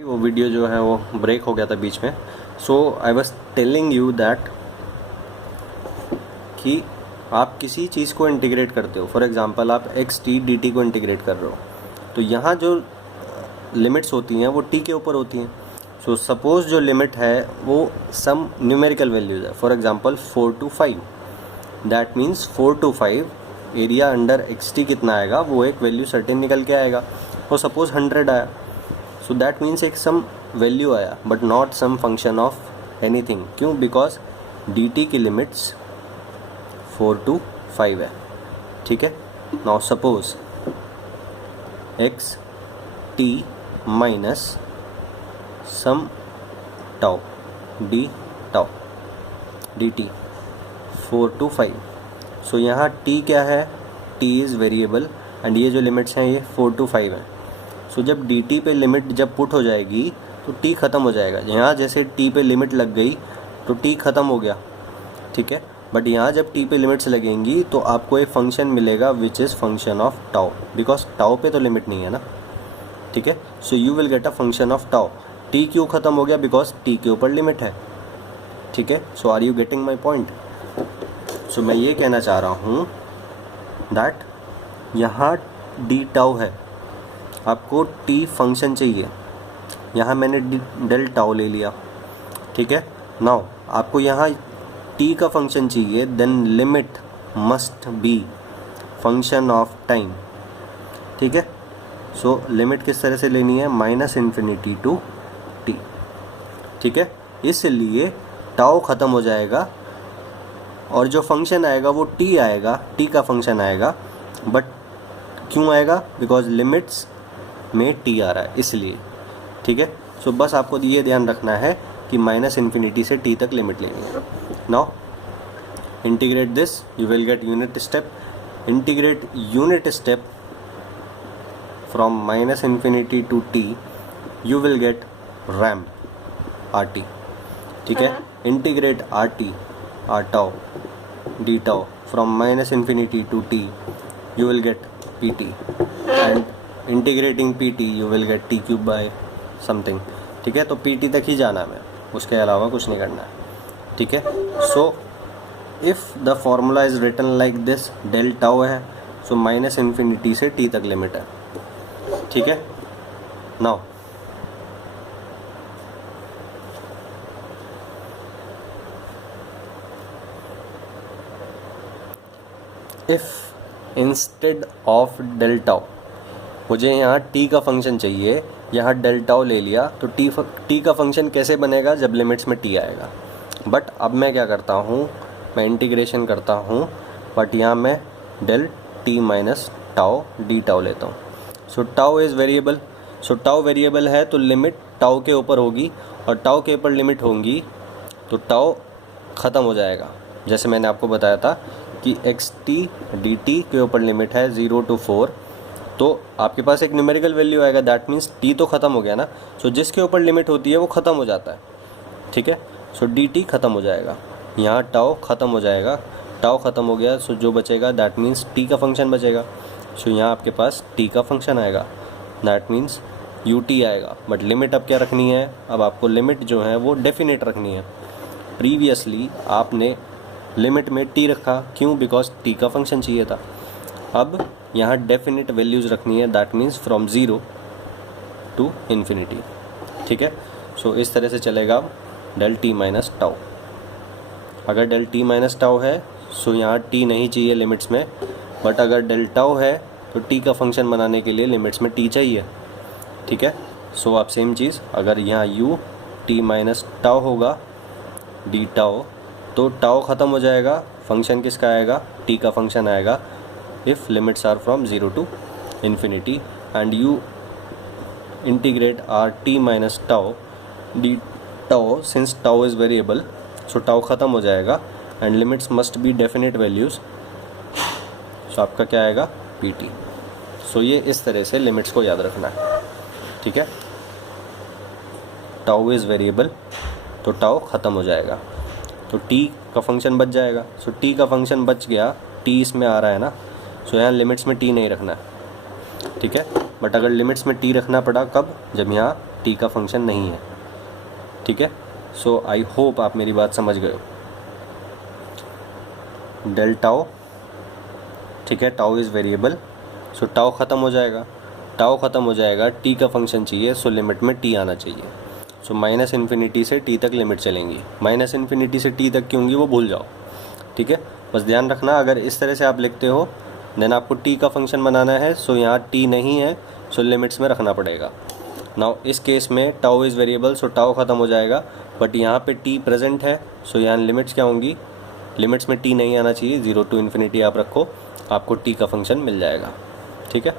वो वीडियो जो है वो ब्रेक हो गया था बीच में। So I was telling you that कि आप किसी चीज़ को इंटीग्रेट करते हो, फॉर एग्जांपल आप एक्स टी डी टी को इंटीग्रेट कर रहे हो, तो यहाँ जो लिमिट्स होती हैं वो टी के ऊपर होती हैं। सो सपोज जो लिमिट है वो सम न्यूमेरिकल वैल्यूज़ है, for example 4 to 5, that means 4 to 5 area under x T कितना आएगा, वो एक वैल्यू सर्टेन निकल के आएगा। और सपोज 100 आया, सो दैट मीन्स एक सम वैल्यू आया but not sum function of anything. क्यों? बिकॉज डी टी की लिमिट्स 4 to 5 है। ठीक है, now suppose X T minus sum tau D tau D T 4 to 5। So यहाँ टी क्या है? टी इज़ वेरिएबल एंड ये जो लिमिट्स हैं ये 4 to 5 हैं। सो जब डी टी पे लिमिट जब पुट हो जाएगी तो टी ख़त्म हो जाएगा। यहाँ जैसे टी पे लिमिट लग गई तो टी ख़त्म हो गया, ठीक है। बट यहाँ जब टी पे लिमिट्स लगेंगी तो आपको एक फंक्शन मिलेगा which is function of tau, because tau पे तो लिमिट नहीं है ना, ठीक है। So you will get a function of tau. T क्यों ख़त्म हो गया? बिकॉज टी के ऊपर लिमिट है, ठीक है। So are you getting my point? So मैं ये कहना चाह रहा हूँ दैट यहाँ डी टाउ है, आपको टी फंक्शन चाहिए, यहाँ मैंने डेल टाउ ले लिया, ठीक है। नाउ आपको यहाँ टी का फंक्शन चाहिए, then limit must be function of time, ठीक है। सो लिमिट किस तरह से लेनी है? -∞ टू टी, ठीक है। इसलिए टाउ ख़त्म हो जाएगा और जो फंक्शन आएगा वो टी आएगा, टी का फंक्शन आएगा। बट क्यों आएगा? बिकॉज लिमिट्स में टी आ रहा है इसलिए, ठीक है। सो बस आपको ये ध्यान रखना है कि -∞ से टी तक लिमिट लेंगे। Now integrate this, you will get unit step. Integrate unit step from -∞ to T, you will get ramp R T, ठीक है। Integrate R T, R tau D tau from -∞ to T, you will get pt, and integrating pt you will get t cube by something, ठीक है। तो pt तक ही जाना है, उसके अलावा कुछ नहीं करना है, ठीक है। So if the formula is written like this, del tau है, सो -∞ से t तक लिमिट है, ठीक है। Now if instead of del tau, मुझे यहाँ टी का फंक्शन चाहिए, यहाँ डेल टाउ ले लिया, तो टी का फंक्शन कैसे बनेगा? जब लिमिट्स में टी आएगा। बट अब मैं क्या करता हूँ, मैं इंटीग्रेशन करता हूँ, बट यहाँ मैं del T minus tau D tau लेता हूँ। So tau is variable, so tau variable है तो लिमिट टाउ के ऊपर होगी, और टाउ के ऊपर लिमिट होंगी तो टाउ ख़त्म हो जाएगा। जैसे मैंने आपको बताया था कि एक्स टी डी टी के ऊपर लिमिट है 0 to 4, तो आपके पास एक न्यूमेरिकल वैल्यू आएगा, दैट मीन्स टी तो ख़त्म हो गया ना। सो जिसके ऊपर लिमिट होती है वो ख़त्म हो जाता है, ठीक है। सो डी टी ख़त्म हो जाएगा, यहाँ टाउ ख़त्म हो जाएगा, टाउ ख़त्म हो गया, सो जो बचेगा दैट मीन्स टी का फंक्शन बचेगा। सो यहाँ आपके पास टी का फंक्शन आएगा, दैट मीन्स यू टी आएगा। बट लिमिट अब क्या रखनी है? अब आपको लिमिट जो है वो डेफिनेट रखनी है। प्रीवियसली आपने लिमिट में टी रखा, क्यों? बिकॉज टी का फंक्शन चाहिए था। अब यहाँ डेफिनेट वैल्यूज़ रखनी है, दैट मीन्स फ्रॉम 0 to ∞, ठीक है। सो इस तरह से चलेगा डेल टी माइनस टाउ। अगर डेल टी माइनस टाउ है सो यहाँ टी नहीं चाहिए लिमिट्स में, बट अगर डेल टाउ है तो टी का फंक्शन बनाने के लिए लिमिट्स में टी चाहिए, ठीक है। सो आप सेम चीज़, अगर यहाँ यू टी माइनस टाउ होगा डी टाउ, तो टाउ ख़त्म हो जाएगा, फंक्शन किसका आएगा? टी का फंक्शन आएगा। If limits are from 0 to ∞, and you integrate R T minus tau D tau, since tau is variable, so tau ख़त्म हो जाएगा and limits must be definite values, so आपका क्या आएगा? P T. सो ये इस तरह से लिमिट्स को याद रखना है, ठीक है। टाउ इज़ वेरिएबल, तो टाउ ख़त्म हो जाएगा, तो टी का फंक्शन बच जाएगा। सो टी का फंक्शन बच गया, टी इसमें आ रहा है ना, सो यहाँ लिमिट्स में टी नहीं रखना है, ठीक है। बट अगर लिमिट्स में टी रखना पड़ा कब? जब यहाँ टी का फंक्शन नहीं है। ठीक है, सो आई होप आप मेरी बात समझ गए हो। डेल टाउ, ठीक है, tau is variable, so tau ख़त्म हो जाएगा, टाउ ख़त्म हो जाएगा, टी का फंक्शन चाहिए, सो लिमिट में टी आना चाहिए। सो माइनस इन्फिनिटी से टी तक लिमिट चलेंगी, माइनस इन्फिनिटी से टी तक क्यों होंगी वो भूल जाओ। ठीक है, बस ध्यान रखना, अगर इस तरह से आप लिखते हो देन आपको टी का फंक्शन बनाना है, सो यहाँ टी नहीं है, सो लिमिट्स में रखना पड़ेगा। नाउ इस केस में tau is variable, so tau ख़त्म हो जाएगा, बट यहाँ पे टी प्रेजेंट है, सो यहाँ लिमिट्स क्या होंगी, लिमिट्स में टी नहीं आना चाहिए, 0 to इन्फिनिटी आप रखो, आपको टी का फंक्शन मिल जाएगा। ठीक है।